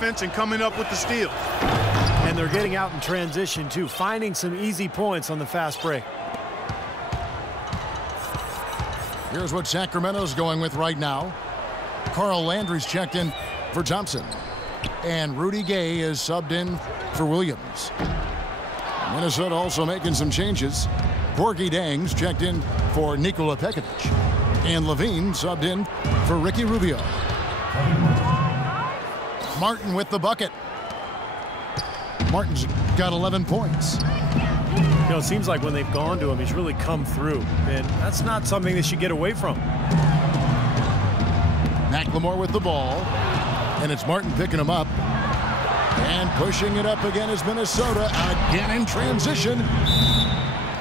And coming up with the steal. And they're getting out in transition too, finding some easy points on the fast break. Here's what Sacramento's going with right now. Carl Landry's checked in for Thompson. And Rudy Gay is subbed in for Williams. Minnesota also making some changes. Gorgie Dang's checked in for Nikola Pekovic. And Levine subbed in for Ricky Rubio. Martin with the bucket. Martin's got 11 points. You know, it seems like when they've gone to him, he's really come through. And that's not something they should get away from. McLemore with the ball. And it's Martin picking him up. And pushing it up again is Minnesota. Again in transition.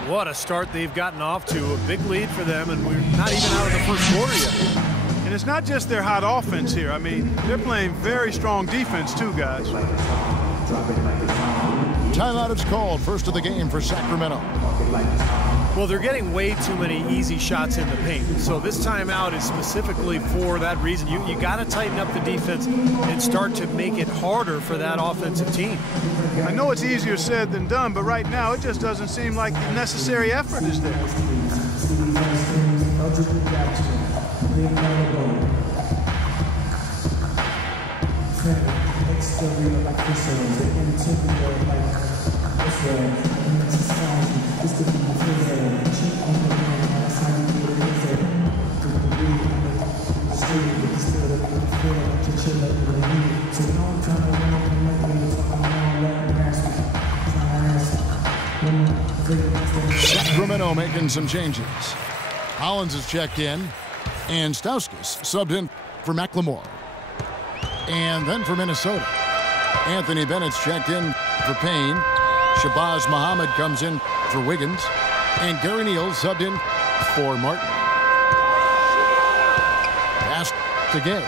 What a start they've gotten off to. A big lead for them, and we're not even out of the first quarter yet. And it's not just their hot offense here. I mean, they're playing very strong defense too, guys. Timeout is called, first of the game for Sacramento. Well, they're getting way too many easy shots in the paint. So this timeout is specifically for that reason. You got to tighten up the defense and start to make it harder for that offensive team. I know it's easier said than done, but right now it just doesn't seem like the necessary effort is there. Sacramento making some changes. Hollins is checked in, and Stauskas subbed in for McLemore. And then for Minnesota, Anthony Bennett's checked in for Payne. Shabazz Muhammad comes in for Wiggins. And Gary Neal subbed in for Martin. Pass to Gay.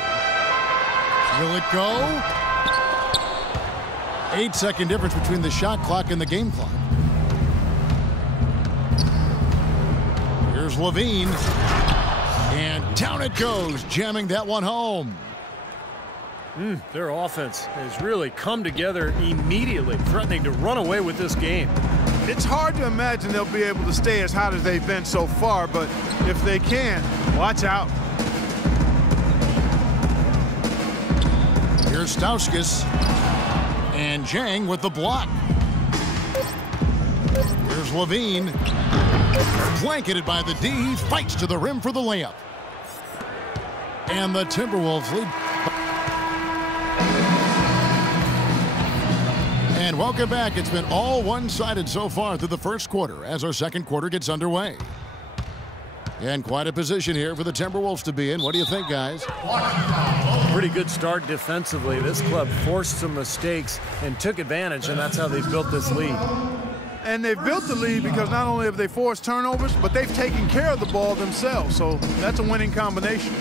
Will it go? 8-second difference between the shot clock and the game clock. Here's Levine. And down it goes, jamming that one home. Their offense has really come together immediately, threatening to run away with this game. It's hard to imagine they'll be able to stay as hot as they've been so far, but if they can, watch out. Here's Stauskas. And Jang with the block. Here's Levine. Blanketed by the D. He fights to the rim for the layup. And the Timberwolves lead. And welcome back. It's been all one-sided so far through the first quarter as our second quarter gets underway. And quite a position here for the Timberwolves to be in. What do you think, guys? Pretty good start defensively. This club forced some mistakes and took advantage, and that's how they built this lead. And they've built the lead because not only have they forced turnovers, but they've taken care of the ball themselves. So that's a winning combination.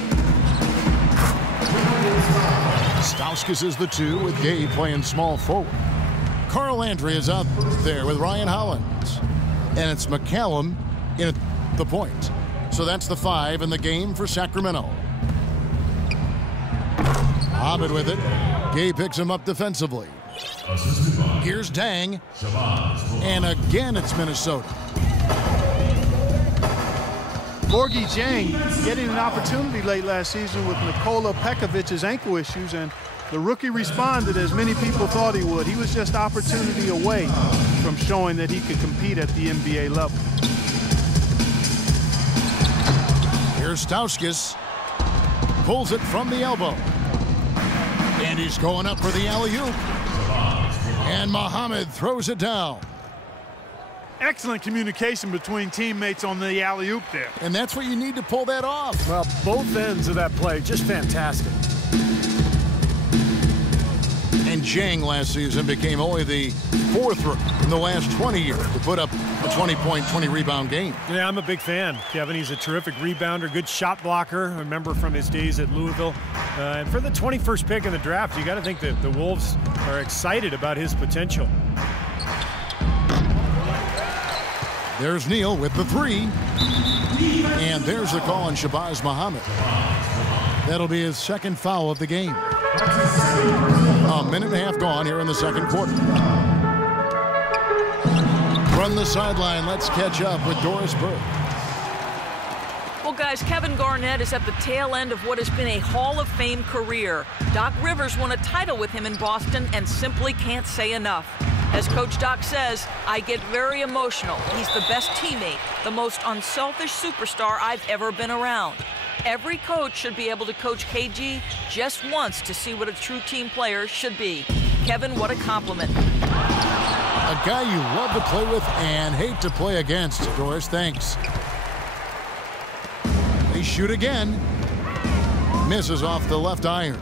Stauskas is the 2 with Gay playing small forward. Carl Landry is out there with Ryan Hollins. And it's McCallum in at the point. So that's the 5 in the game for Sacramento. Muhammad with it. Gay picks him up defensively. Here's Dang. And again it's Minnesota. Gorgie Jang getting an opportunity late last season with Nikola Pekovic's ankle issues, and the rookie responded as many people thought he would. He was just opportunity away from showing that he could compete at the NBA level. Here's Stauskas. Pulls it from the elbow. And he's going up for the alley-oop. And Muhammad throws it down. Excellent communication between teammates on the alley-oop there. And that's what you need to pull that off. Well, both ends of that play, just fantastic. And Jang last season became only the 4th rookie in the last 20 years to put up a 20-point, 20-rebound game. Yeah, I'm a big fan, Kevin. He's a terrific rebounder, good shot blocker. I remember from his days at Louisville. And for the 21st pick in the draft, you got to think that the Wolves are excited about his potential. There's Neal with the 3. And there's the call on Shabazz Muhammad. That'll be his second foul of the game. A minute and a half gone here in the second quarter. From the sideline, let's catch up with Doris Burke. Well, guys, Kevin Garnett is at the tail end of what has been a Hall of Fame career. Doc Rivers won a title with him in Boston and simply can't say enough. As Coach Doc says, I get very emotional. He's the best teammate, the most unselfish superstar I've ever been around. Every coach should be able to coach KG just once to see what a true team player should be. Kevin, what a compliment. A guy you love to play with and hate to play against. Doris, thanks. They shoot again. Misses off the left iron.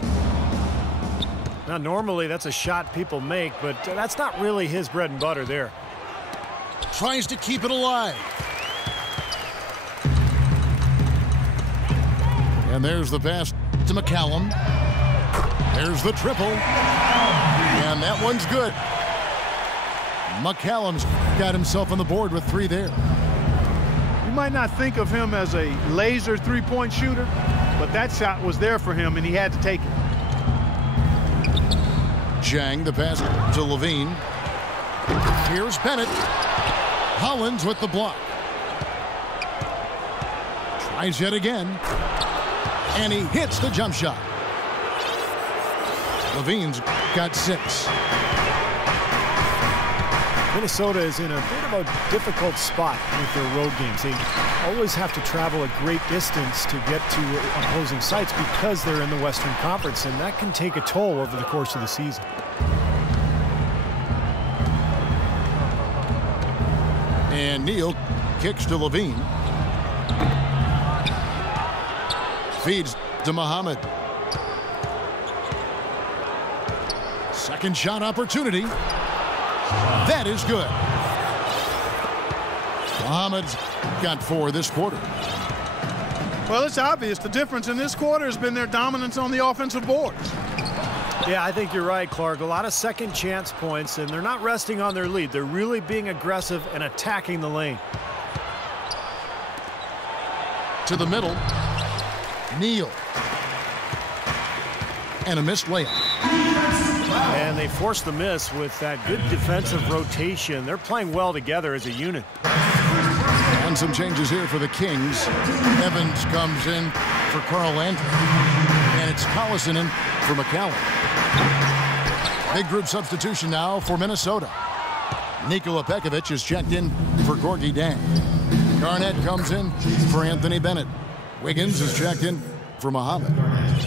Now, normally that's a shot people make, but that's not really his bread and butter there. Tries to keep it alive. And there's the pass to McCallum. There's the triple. And that one's good. McCallum's got himself on the board with 3 there. You might not think of him as a laser three-point shooter, but that shot was there for him, and he had to take it. Zhang, the pass to Levine. Here's Bennett. Hollins with the block. Tries yet again. And he hits the jump shot. Levine's got 6. Minnesota is in a bit of a difficult spot with their road games. They always have to travel a great distance to get to opposing sites because they're in the Western Conference, and that can take a toll over the course of the season. And Neal kicks to Levine. Feeds to Muhammad. Second shot opportunity. That is good. Muhammad's got 4 this quarter. Well, it's obvious the difference in this quarter has been their dominance on the offensive boards. Yeah, I think you're right, Clark. A lot of second chance points, and they're not resting on their lead. They're really being aggressive and attacking the lane. To the middle. Neal. And a missed layup. And they forced the miss with that good defensive rotation. They're playing well together as a unit. And some changes here for the Kings. Evans comes in for Carl Landry. And it's Collison in for McCallum. Big group substitution now for Minnesota. Nikola Pekovic is checked in for Gorgie Dang. Garnett comes in for Anthony Bennett. Wiggins is checked in for Muhammad.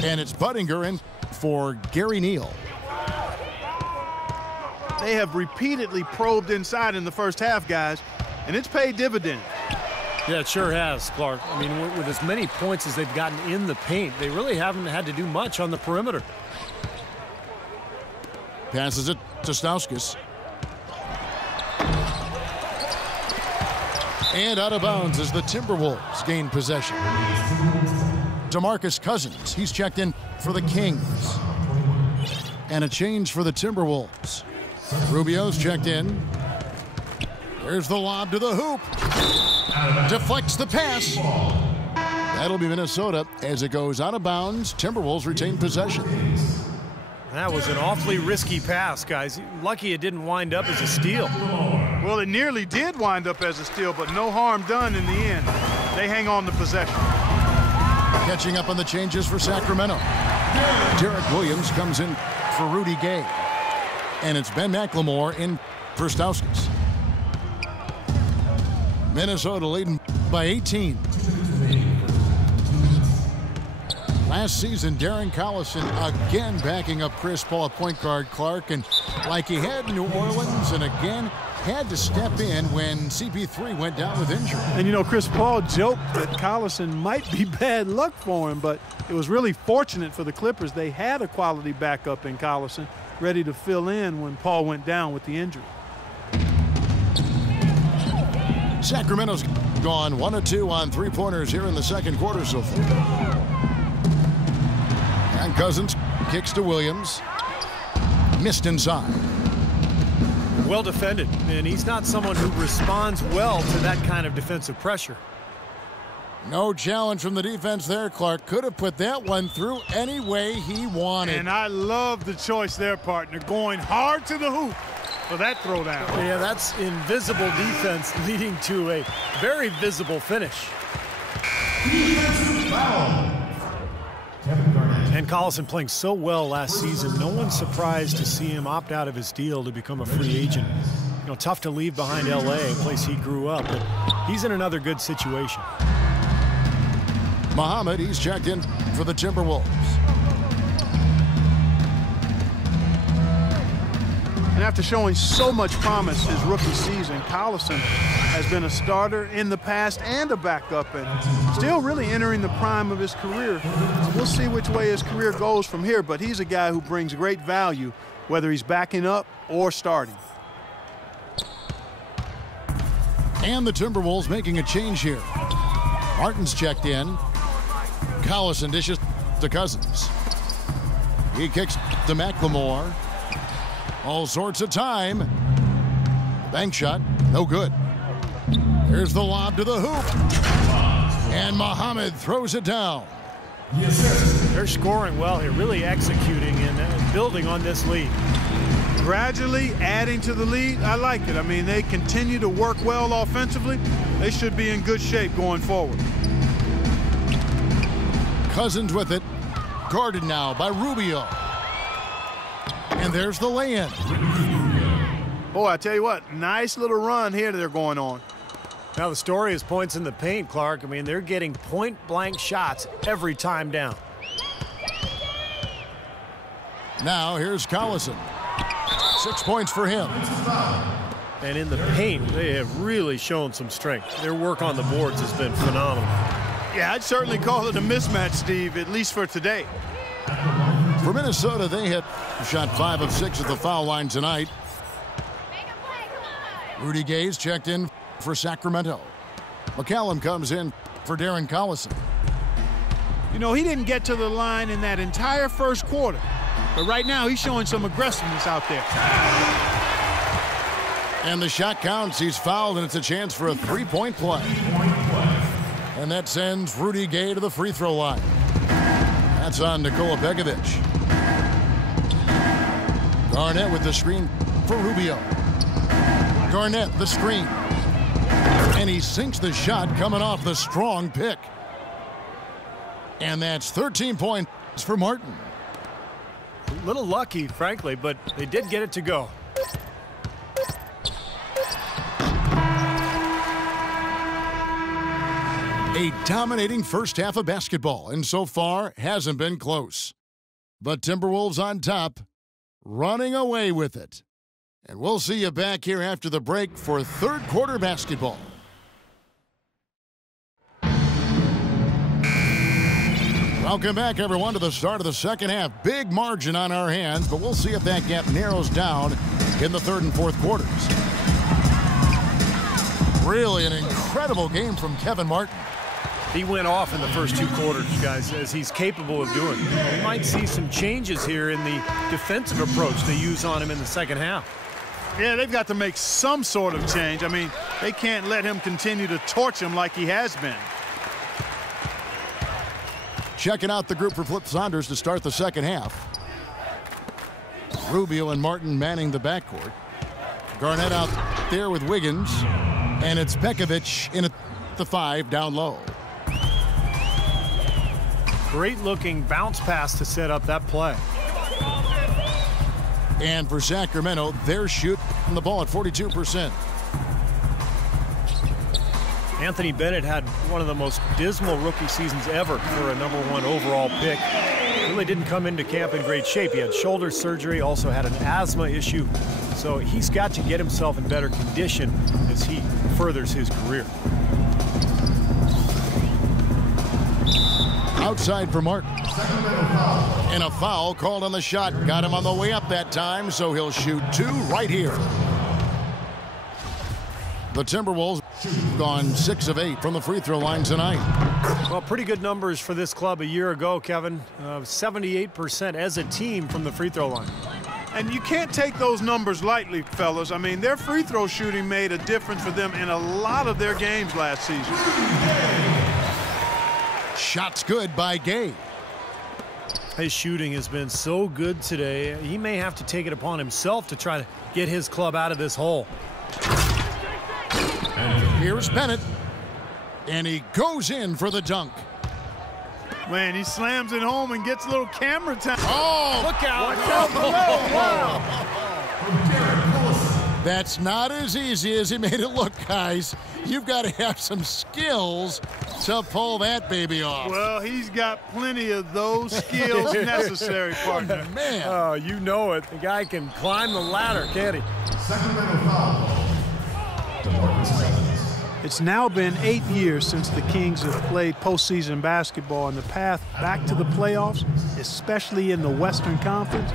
And it's Budinger in for Gary Neal. They have repeatedly probed inside in the first half, guys, and it's paid dividends. Yeah, it sure has, Clark. I mean, with as many points as they've gotten in the paint, they really haven't had to do much on the perimeter. Passes it to Stauskas. And out of bounds as the Timberwolves gain possession. DeMarcus Cousins, he's checked in for the Kings. And a change for the Timberwolves. Rubio's checked in. There's the lob to the hoop. Deflects the pass. That'll be Minnesota as it goes out of bounds. Timberwolves retain possession. That was an awfully risky pass, guys. Lucky it didn't wind up as a steal. Well, it nearly did wind up as a steal, but no harm done in the end. They hang on to possession. Catching up on the changes for Sacramento. Derek Williams comes in for Rudy Gay. And it's Ben McLemore in for Stauskas. Minnesota leading by 18. Last season, Darren Collison again backing up Chris Paul at point guard, Clark, and like he had in New Orleans, and again had to step in when CP3 went down with injury. And you know, Chris Paul joked that Collison might be bad luck for him, but it was really fortunate for the Clippers. They had a quality backup in Collison, ready to fill in when Paul went down with the injury. Sacramento's gone 1 of 2 on three-pointers here in the second quarter so far. And Cousins kicks to Williams. Missed inside. Well defended, and he's not someone who responds well to that kind of defensive pressure. No challenge from the defense there, Clark. Could have put that one through any way he wanted. And I love the choice there, partner, going hard to the hoop for that throwdown. Yeah, that's invisible defense leading to a very visible finish. And Collison playing so well last season, no one's surprised to see him opt out of his deal to become a free agent. You know, tough to leave behind LA, a place he grew up, but he's in another good situation. Muhammad, he's checked in for the Timberwolves. And after showing so much promise his rookie season, Collison has been a starter in the past and a backup, and still really entering the prime of his career. We'll see which way his career goes from here, but he's a guy who brings great value, whether he's backing up or starting. And the Timberwolves making a change here. Martin's checked in. Collison dishes to Cousins. He kicks to McLemore. All sorts of time. Bank shot, no good. Here's the lob to the hoop. And Muhammad throws it down. They're scoring well here, really executing and building on this lead. Gradually adding to the lead, I like it. I mean, they continue to work well offensively. They should be in good shape going forward. Cousins with it. Guarded now by Rubio. And there's the lay-in. Boy, I tell you what, nice little run here they're going on. Now the story is points in the paint, Clark. I mean, they're getting point-blank shots every time down. Now here's Collison. 6 points for him. And in the paint, they have really shown some strength. Their work on the boards has been phenomenal. Yeah, I'd certainly call it a mismatch, Steve, at least for today. For Minnesota, they hit shot 5 of 6 at the foul line tonight. Rudy Gay's checked in for Sacramento. McCallum comes in for Darren Collison. You know, he didn't get to the line in that entire first quarter, but right now he's showing some aggressiveness out there. And the shot counts. He's fouled, and it's a chance for a three-point play. And that sends Rudy Gay to the free throw line. That's on Nikola Pekovic. Garnett with the screen for Rubio. Garnett, the screen. And he sinks the shot coming off the strong pick. And that's 13 points for Martin. A little lucky, frankly, but they did get it to go. A dominating first half of basketball, and so far hasn't been close. The Timberwolves on top, running away with it. And we'll see you back here after the break for third quarter basketball. Welcome back, everyone, to the start of the second half. Big margin on our hands, but we'll see if that gap narrows down in the third and fourth quarters. Really an incredible game from Kevin Martin. He went off in the first two quarters, guys, as he's capable of doing. We might see some changes here in the defensive approach they use on him in the second half. Yeah, they've got to make some sort of change. I mean, they can't let him continue to torch him like he has been. Checking out the group for Flip Saunders to start the second half. Rubio and Martin manning the backcourt. Garnett out there with Wiggins. And it's Pekovic in at the 5 down low. Great looking bounce pass to set up that play. And for Sacramento, they're shooting the ball at 42%. Anthony Bennett had one of the most dismal rookie seasons ever for a #1 overall pick. Really didn't come into camp in great shape. He had shoulder surgery, also had an asthma issue. So he's got to get himself in better condition as he furthers his career. Outside for Martin. And a foul called on the shot. Got him on the way up that time, so he'll shoot 2 right here. The Timberwolves gone 6 of 8 from the free throw line tonight. Well, pretty good numbers for this club a year ago, Kevin. 78% as a team from the free throw line. And you can't take those numbers lightly, fellas. I mean, their free throw shooting made a difference for them in a lot of their games last season. Shot's good by Gay. His shooting has been so good today. He may have to take it upon himself to try to get his club out of this hole. Here's Bennett. And he goes in for the dunk. Man, he slams it home and gets a little camera time. Oh, Look out. that's not as easy as he made it look, guys. You've got to have some skills to pull that baby off. Well, he's got plenty of those skills necessary, partner. Man. Oh, you know it. The guy can climb the ladder, can't he? Sacramento foul. It's now been 8 years since the Kings have played postseason basketball, and the path back to the playoffs, especially in the Western Conference,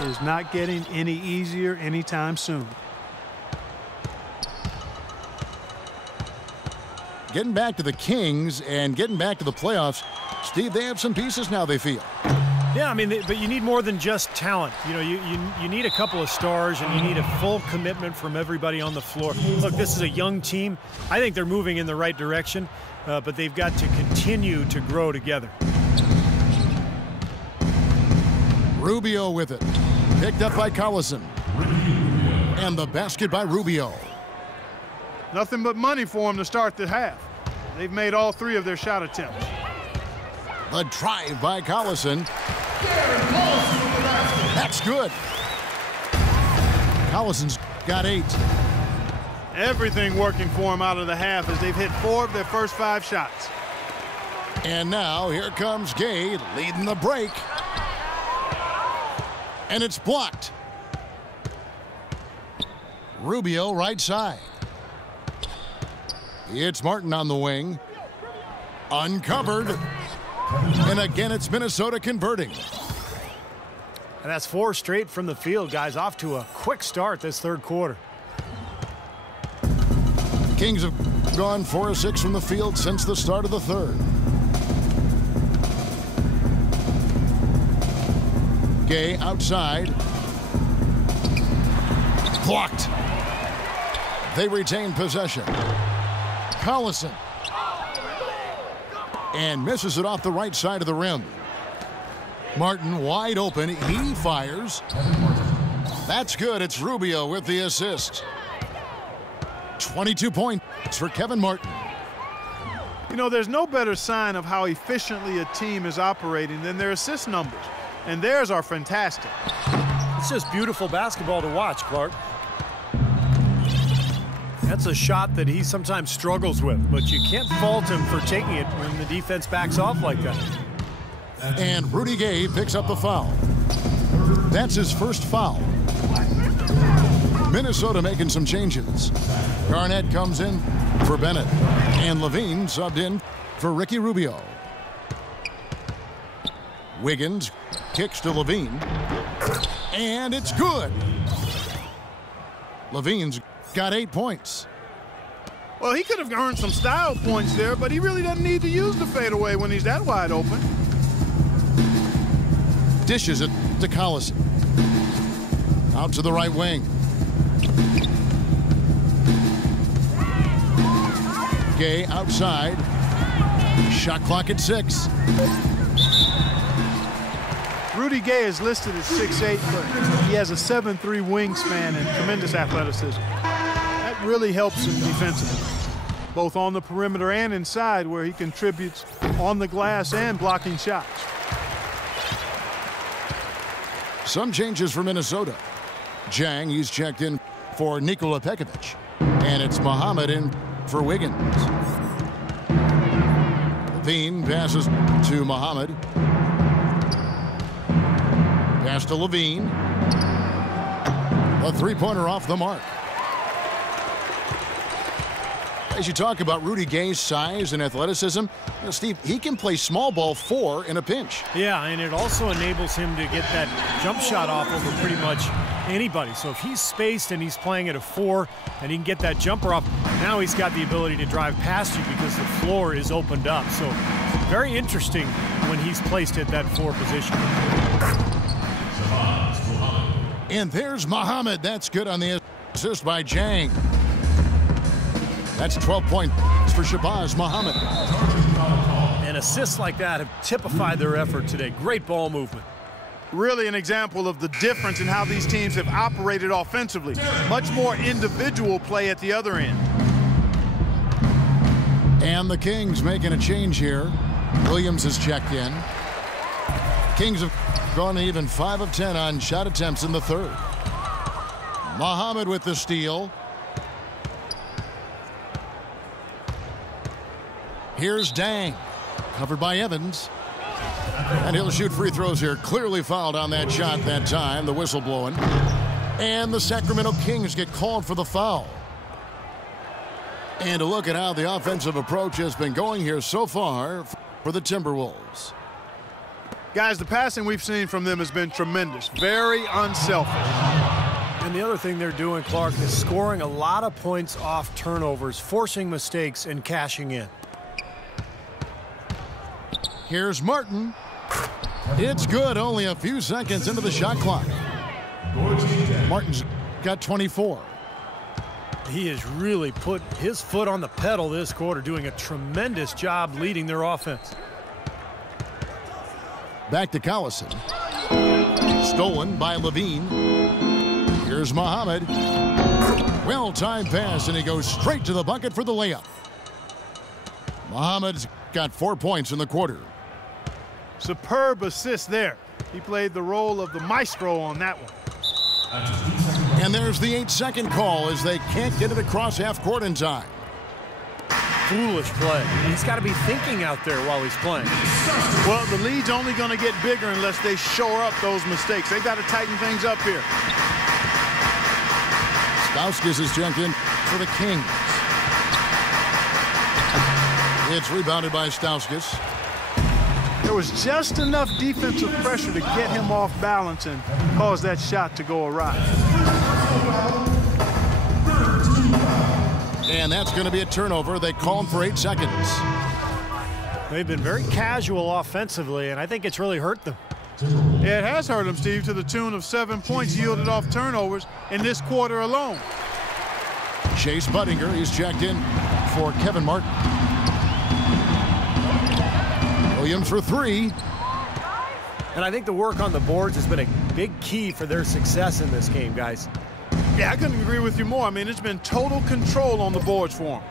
is not getting any easier anytime soon. Getting back to the Kings and getting back to the playoffs, Steve, they have some pieces now, they feel. Yeah, I mean, but you need more than just talent. You know, you need a couple of stars, and you need a full commitment from everybody on the floor. Look, this is a young team. I think they're moving in the right direction, but they've got to continue to grow together. Rubio with it. Picked up by Collison. And the basket by Rubio. Nothing but money for him to start the half. They've made all 3 of their shot attempts. The drive by Collison. That's good. Collison's got 8. Everything working for him out of the half as they've hit 4 of their first 5 shots. And now here comes Gay leading the break. And it's blocked. Rubio right side. It's Martin on the wing. Uncovered. And again, it's Minnesota converting. And that's 4 straight from the field, guys. Off to a quick start this third quarter. Kings have gone 4 of 6 from the field since the start of the third. Gay outside. Blocked. They retain possession. Collison. And misses it off the right side of the rim. Martin wide open. He fires. That's good. It's Rubio with the assist. 22 points for Kevin Martin. You know, there's no better sign of how efficiently a team is operating than their assist numbers. And theirs are fantastic. It's just beautiful basketball to watch, Clark. That's a shot that he sometimes struggles with, but you can't fault him for taking it when the defense backs off like that. And Rudy Gay picks up the foul. That's his first foul. Minnesota making some changes. Garnett comes in for Bennett. And Levine subbed in for Ricky Rubio. Wiggins kicks to Levine. And it's good. Levine's got 8 points. Well, he could have earned some style points there, but he really doesn't need to use the fadeaway when he's that wide open. Dishes it to Collison. Out to the right wing. Gay outside. Shot clock at 6. Rudy Gay is listed at 6'8", but he has a 7'3" wingspan and tremendous athleticism. That really helps him defensively, both on the perimeter and inside, where he contributes on the glass and blocking shots. Some changes for Minnesota. Jang, he's checked in for Nikola Pekovic. And it's Muhammad in for Wiggins. Levine passes to Muhammad. Pass to Levine. A three-pointer off the mark. As you talk about Rudy Gay's size and athleticism, Steve, he can play small ball 4 in a pinch. Yeah, and it also enables him to get that jump shot off over pretty much anybody. So if he's spaced and he's playing at a 4 and he can get that jumper off, now he's got the ability to drive past you because the floor is opened up. So very interesting when he's placed at that 4 position. And there's Muhammad. That's good on the assist by Jang. That's 12 points for Shabazz Muhammad. And And assists like that have typified their effort today. Great ball movement. Really an example of the difference in how these teams have operated offensively. Much more individual play at the other end. And the Kings making a change here. Williams has checked in. Kings have gone even 5 of 10 on shot attempts in the third. Muhammad with the steal. Here's Dang. Covered by Evans. And he'll shoot free throws here. Clearly fouled on that shot that time. The whistle blowing. And the Sacramento Kings get called for the foul. And a look at how the offensive approach has been going here so far for the Timberwolves. Guys, the passing we've seen from them has been tremendous. Very unselfish. And the other thing they're doing, Clark, is scoring a lot of points off turnovers, forcing mistakes, and cashing in. Here's Martin. It's good, only a few seconds into the shot clock. Martin's got 24. He has really put his foot on the pedal this quarter, doing a tremendous job leading their offense. Back to Collison. Stolen by Levine. Here's Muhammad. Well-timed pass, and he goes straight to the bucket for the layup. Muhammad's got 4 points in the quarter. Superb assist there. He played the role of the maestro on that one. And there's the 8-second call as they can't get it across half court in time. Foolish play. He's got to be thinking out there while he's playing. Well, the lead's only going to get bigger unless they shore up those mistakes. They've got to tighten things up here. Stauskas is checked in for the Kings. It's rebounded by Stauskas. There was just enough defensive pressure to get him off balance and cause that shot to go awry. And that's going to be a turnover. They call him for 8 seconds. They've been very casual offensively, and I think it's really hurt them. Yeah, it has hurt them, Steve, to the tune of 7 points yielded off turnovers in this quarter alone. Chase Budinger is checked in for Kevin Martin. Williams for 3. And I think the work on the boards has been a big key for their success in this game, guys. Yeah, I couldn't agree with you more. I mean, it's been total control on the boards for him.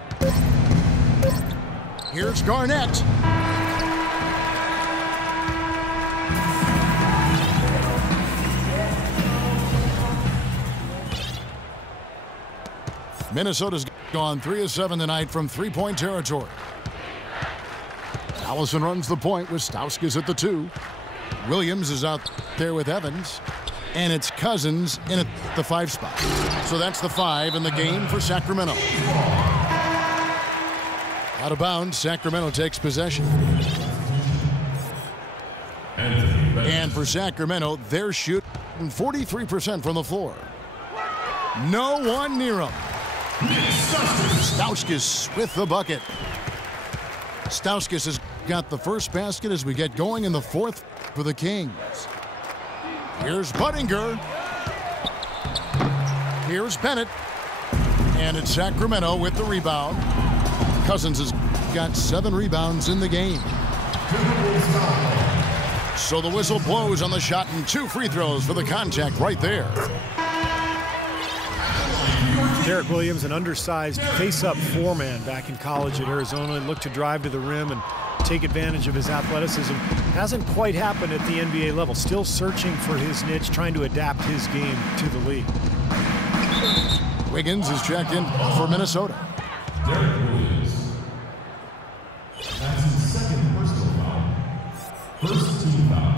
Here's Garnett. Minnesota's gone 3 of 7 tonight from three-point territory. Allison runs the point with Stauskas at the 2. Williams is out there with Evans. And it's Cousins in at the 5 spot. So that's the 5 in the game for Sacramento. Out of bounds, Sacramento takes possession. And for Sacramento, they're shooting 43% from the floor. No one near them. Stauskas with the bucket. Stauskas has got the first basket as we get going in the 4th for the Kings. Here's Budinger. Here's Bennett. And it's Sacramento with the rebound. Cousins has got 7 rebounds in the game. So the whistle blows on the shot and 2 free throws for the contact right there. Derek Williams, an undersized face-up 4-man back in college at Arizona, looked to drive to the rim and take advantage of his athleticism. Hasn't quite happened at the NBA level. Still searching for his niche, trying to adapt his game to the league. Wiggins is checked in for Minnesota. Derek Williams. That's his second personal foul. First team foul.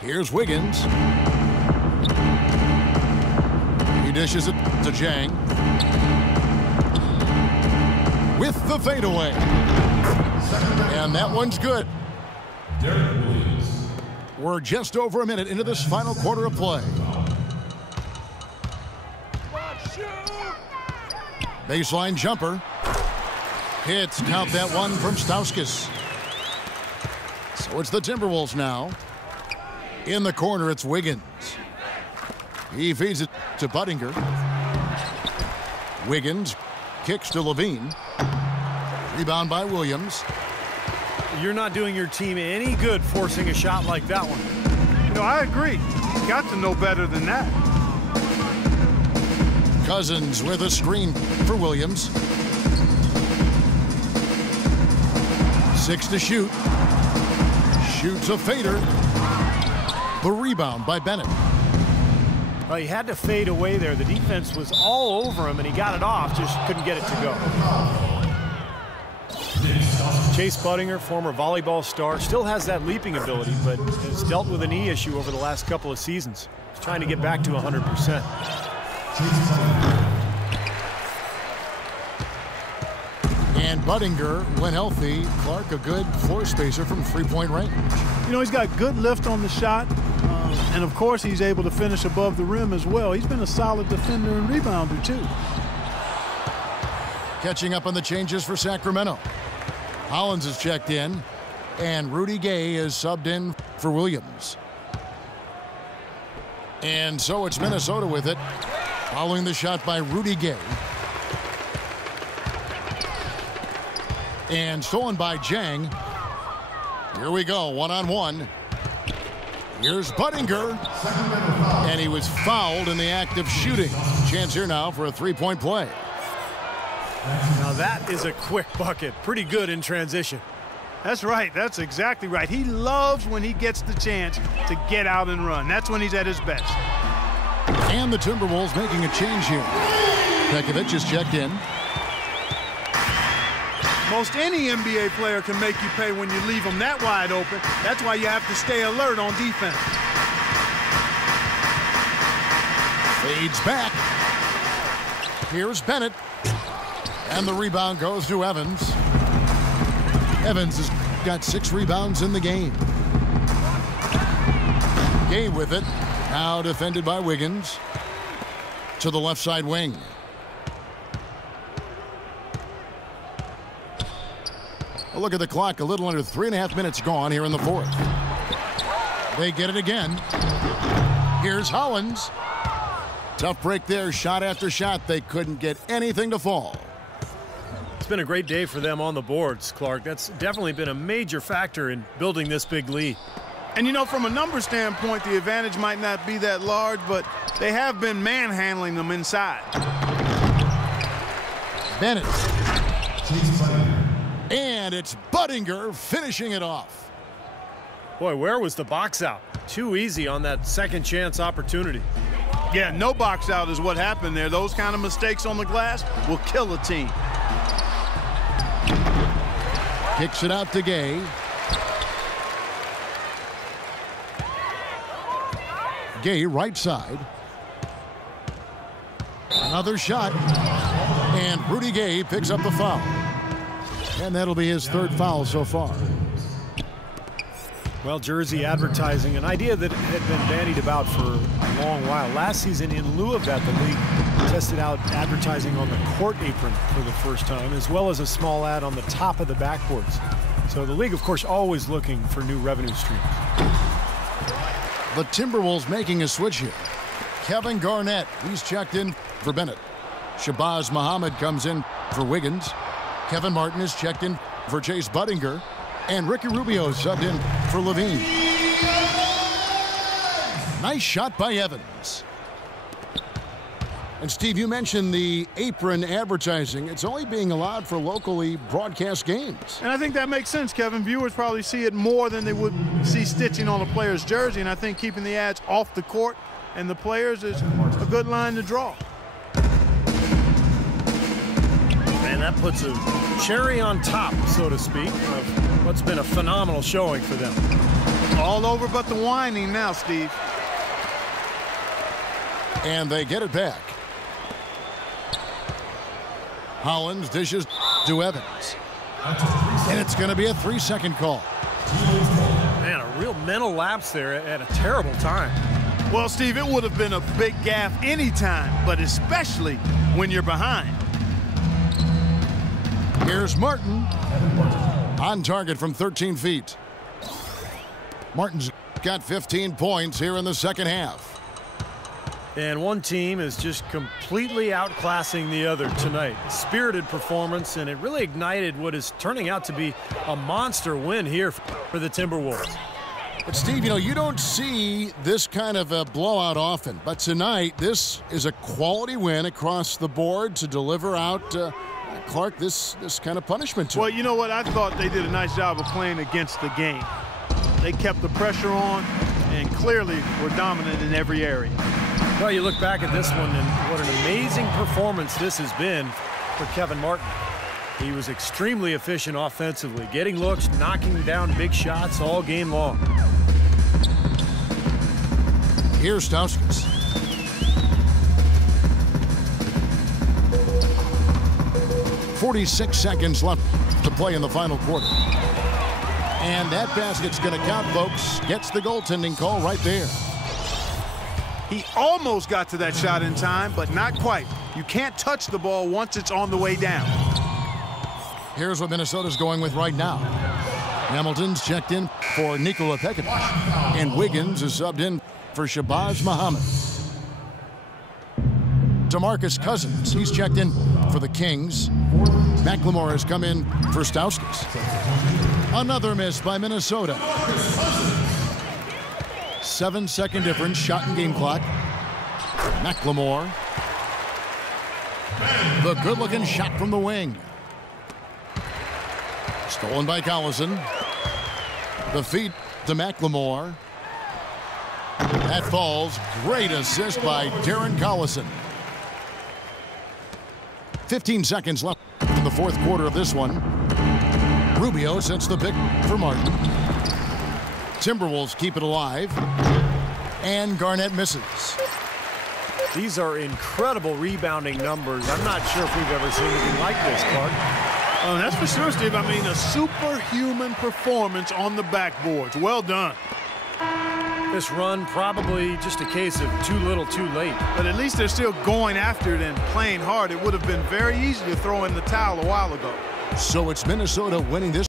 Here's Wiggins. He dishes it to Jang. With the fadeaway. And that one's good. Derek Williams. We're just over a minute into this final quarter of play. Baseline jumper. Hits, count that one from Stauskas. So it's the Timberwolves now. In the corner, it's Wiggins. He feeds it to Budinger. Wiggins kicks to Levine. Rebound by Williams. You're not doing your team any good forcing a shot like that one. You know, I agree. You got to know better than that. Cousins with a screen for Williams. 6 to shoot. Shoots a fader. The rebound by Bennett. Well, he had to fade away there. The defense was all over him, and he got it off, just couldn't get it to go. Chase Budinger, former volleyball star, still has that leaping ability, but has dealt with a knee issue over the last couple of seasons. He's trying to get back to 100%. And Budinger, when healthy, Clark a good floor spacer from three-point range. You know, he's got good lift on the shot, and of course he's able to finish above the rim as well. He's been a solid defender and rebounder too. Catching up on the changes for Sacramento. Hollins is checked in, and Rudy Gay is subbed in for Williams. And so it's Minnesota with it, following the shot by Rudy Gay. And stolen by Jang. Here we go, one-on-one. Here's Budinger. And he was fouled in the act of shooting. Chance here now for a three-point play. Now that is a quick bucket. Pretty good in transition. That's right. That's exactly right. He loves when he gets the chance to get out and run. That's when he's at his best. And the Timberwolves making a change here. Pekovic is checked in. Most any NBA player can make you pay when you leave them that wide open. That's why you have to stay alert on defense. Fades back. Here's Bennett. And the rebound goes to Evans. Evans has got 6 rebounds in the game. Gay with it. Now defended by Wiggins. To the left side wing. A look at the clock. A little under 3.5 minutes gone here in the fourth. They get it again. Here's Hollins. Tough break there. Shot after shot. They couldn't get anything to fall. It's been a great day for them on the boards, Clark. That's definitely been a major factor in building this big lead. And, you know, from a number standpoint, the advantage might not be that large, but they have been manhandling them inside. Bennett. And it's Budinger finishing it off. Boy, where was the box out? Too easy on that second chance opportunity. Yeah, no box out is what happened there. Those kind of mistakes on the glass will kill a team. Kicks it out to Gay. Gay right side. Another shot. And Rudy Gay picks up the foul. And that'll be his 3rd foul so far. Well, jersey advertising, an idea that had been bandied about for a long while. Last season, in lieu of that, the league tested out advertising on the court apron for the first time, as well as a small ad on the top of the backboards. So the league, of course, always looking for new revenue streams. The Timberwolves making a switch here. Kevin Garnett, he's checked in for Bennett. Shabazz Muhammad comes in for Wiggins. Kevin Martin is checked in for Chase Budinger. And Ricky Rubio subbed in for Levine. Nice shot by Evans. And Steve, you mentioned the apron advertising. It's only being allowed for locally broadcast games. And I think that makes sense, Kevin. Viewers probably see it more than they would see stitching on a player's jersey. And I think keeping the ads off the court and the players is a good line to draw. And that puts a cherry on top, so to speak, of what's been a phenomenal showing for them. All over but the whining now, Steve. And they get it back. Hollins dishes to Evans. And it's going to be a 3-second call. Man, a real mental lapse there at a terrible time. Well, Steve, it would have been a big gaffe anytime, but especially when you're behind. Here's Martin. On target from 13 feet. Martin's got 15 points here in the second half. And one team is just completely outclassing the other tonight. Spirited performance, and it really ignited what is turning out to be a monster win here for the Timberwolves. But, Steve, you don't see this kind of a blowout often. But tonight, this is a quality win across the board to deliver out, Clark, this kind of punishment to Well, him. you know what? I thought they did a nice job of playing against the game. They kept the pressure on and clearly were dominant in every area. Well, you look back at this one, and what an amazing performance this has been for Kevin Martin. He was extremely efficient offensively, getting looks, knocking down big shots all game long. Here's Stauskas. .46 seconds left to play in the final quarter. And that basket's going to count, folks. Gets the goaltending call right there. He almost got to that shot in time, but not quite. You can't touch the ball once it's on the way down. Here's what Minnesota's going with right now. Hamilton's checked in for Nikola Pekovic. And Wiggins is subbed in for Shabazz Muhammad. DeMarcus Cousins, he's checked in for the Kings. McLemore has come in for Stauskas. Another miss by Minnesota. 7-second difference, shot and game clock. McLemore. The good-looking shot from the wing. Stolen by Collison. The feed to McLemore. That falls. Great assist by Darren Collison. 15 seconds left in the fourth quarter of this one. Rubio sets the pick for Martin. Timberwolves keep it alive. And Garnett misses. These are incredible rebounding numbers. I'm not sure if we've ever seen anything like this, Clark. Oh, that's for sure, Steve. I mean, a superhuman performance on the backboards. Well done. This run probably just a case of too little too late. But at least they're still going after it and playing hard. It would have been very easy to throw in the towel a while ago. So it's Minnesota winning this